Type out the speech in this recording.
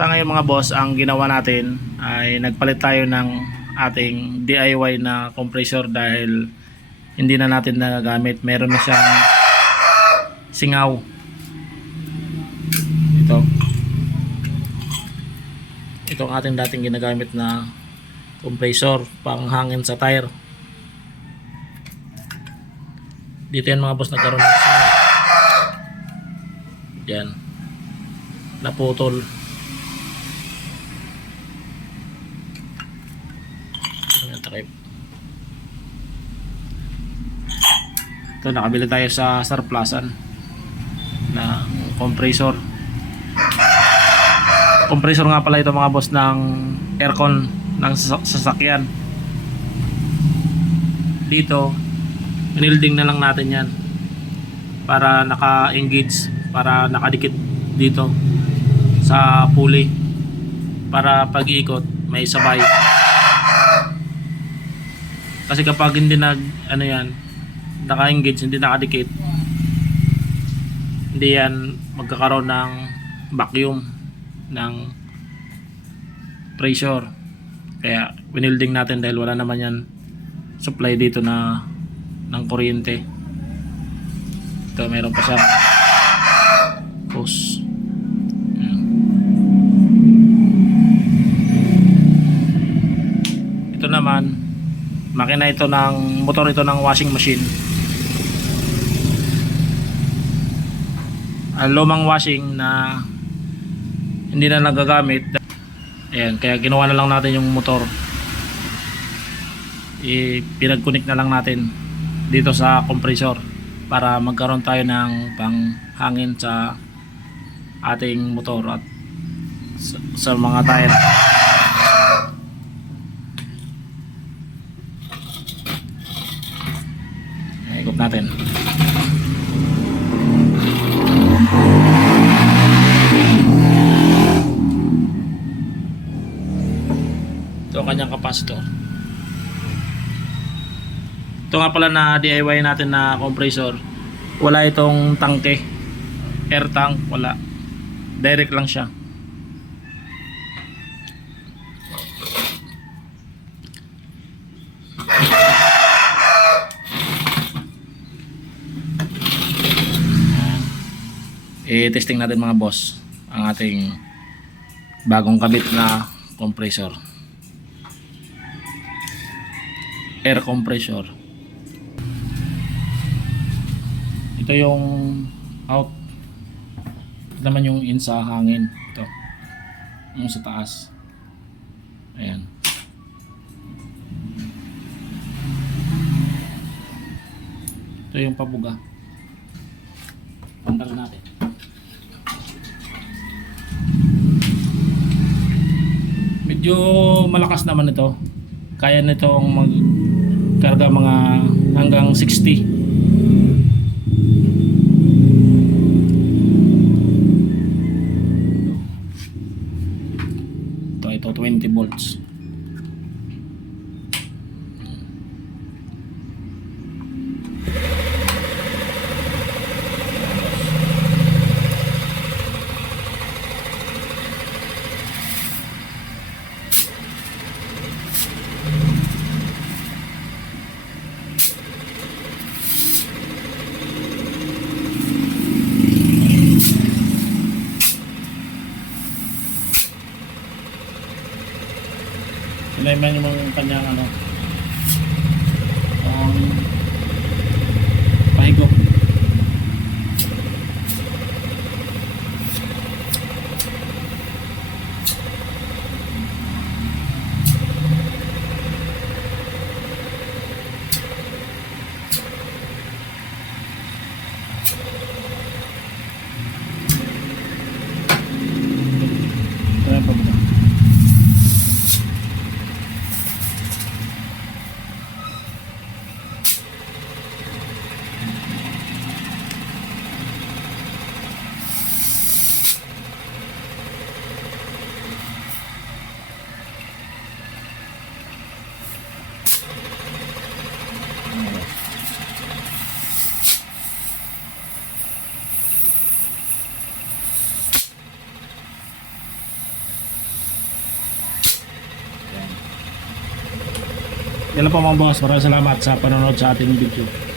Sa ngayon mga boss, ang ginawa natin ay nagpalit tayo ng ating DIY na compressor dahil hindi na natin nagagamit. Meron na siyang singaw. Ito ang ating dating ginagamit na compressor panghangin sa tire. Dito yan mga boss nagkaroon ng singaw. Yan. Naputol. Ito, nakabili tayo sa surplusan na compressor. Compressor nga pala ito mga boss ng aircon ng sasakyan. Dito, inilding na lang natin yan para naka-engage, para nakadikit dito sa pulley para pag-iikot may sabay. Kasi kapag hindi naka-engage, hindi nakadikit, hindi yan magkakaroon ng vacuum ng pressure. Kaya winilding natin dahil wala naman yan supply dito na ng kuryente. Ito meron pa siya hose. Ito naman makina ito ng motor ito ng washing machine. Ang lumang washing na hindi na nagagamit. Ayan, kaya ginawa na lang natin yung motor. Pinag-connect na lang natin dito sa compressor para magkaroon tayo ng panghangin sa ating motor at sa mga tire. Ikot natin. Ito ang kanyang kapasitor. Ito nga pala na DIY natin na compressor. Wala itong tangke, air tank, wala. Direct lang siya. I-testing natin mga boss ang ating bagong kabit na compressor, air compressor. Ito yung out, ito naman yung in sa hangin. Ito yung sa taas. Ayan. Ito yung pabuga. Pantalan natin. Medyo malakas naman ito. Kaya nitong magkarga mga hanggang 60. Ito 20 volts. Sinayman yung kanyang pahigop. Ito yung pabuga. Yan lang po mga boss. Maraming salamat sa panonood sa ating video.